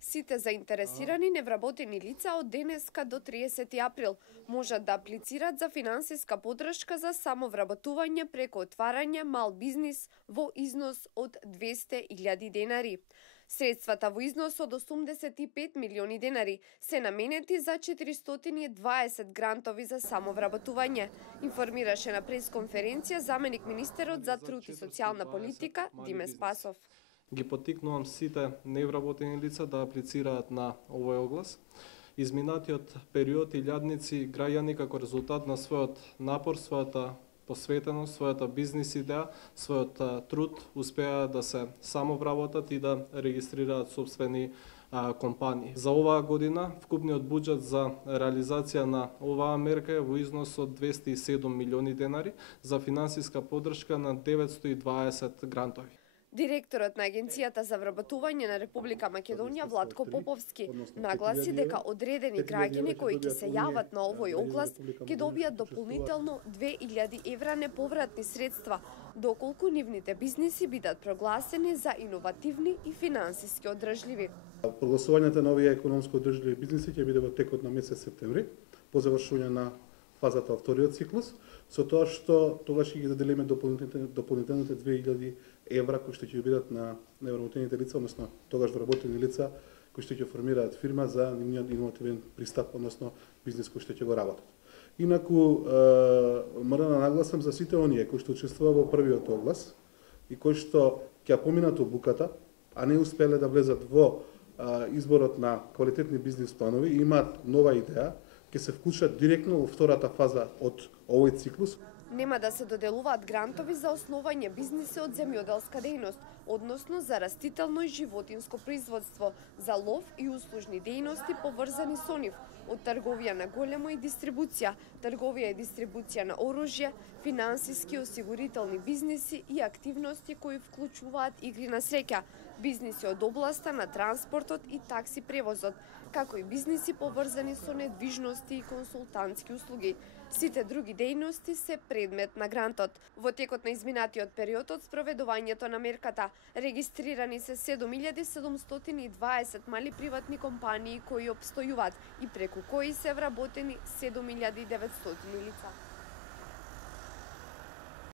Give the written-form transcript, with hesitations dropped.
Сите заинтересирани невработени лица од денеска до 30 април можат да аплицираат за финансиска подршка за самовработување преку отварање мал бизнис во износ од 200.000 денари. Средствата во износ од 85 милиони денари се наменети за 420 грантови за самовработување, информираше на пресконференција заменик министерот за труд и социјална политика Диме Спасов. Ги поттикнувам сите невработени лица да аплицираат на овој оглас. Изминатиот период илјадници граѓани како резултат на својот напор, својата посветеност, својата бизнис идеја, својот труд успеа да се самовработат и да регистрираат собствени компании. За оваа година вкупниот буџет за реализација на оваа мерка е во износ од 207 милиони денари за финансиска поддршка на 920 грантови. Директорот на Агенцијата за вработување на Република Македонија Владко Поповски нагласи дека одредени граѓани кои ќе се јават на овој оглас ќе добијат дополнително 2000 евра неповратни средства, доколку нивните бизниси бидат прогласени за иновативни и финансиски одржливи. Прогласувањето на овие економско одржливи бизниси ќе биде во текот на месец септември, по завршување на фазата во вториот циклус, со тоа што тогаш ќе ги заделиме дополнителните 2000 евра кои што ќе бидат на невработените лица, односно тогаш вработени лица кои што ќе формираат фирма за нивниот иновативен пристап, односно бизнис кој што ќе го работат. Инаку морам да нагласам за сите оние кои што учествува во првиот оглас и кои што ќе поминат обуката, а не успеле да влезат во изборот на квалитетни бизнис планови и имаат нова идеја, ќе се вклучат директно во втората фаза од овој циклус. Нема да се доделуваат грантови за основање бизниси од земјоделска дејност, односно за растително и животинско производство, за лов и услужни дејности поврзани со нив, од трговија на големо и дистрибуција, трговија и дистрибуција на оружје, финансиски осигурителни бизниси и активности кои вклучуваат игри на среќа, бизниси од областа на транспортот и такси превозот, како и бизниси поврзани со недвижности и консултантски услуги. Сите други дејности се предмет на грантот. Во текот на изминатиот период од спроведувањето на мерката, регистрирани се 7720 мали приватни компании кои опстојуваат и преку кои се вработени 7900 лица.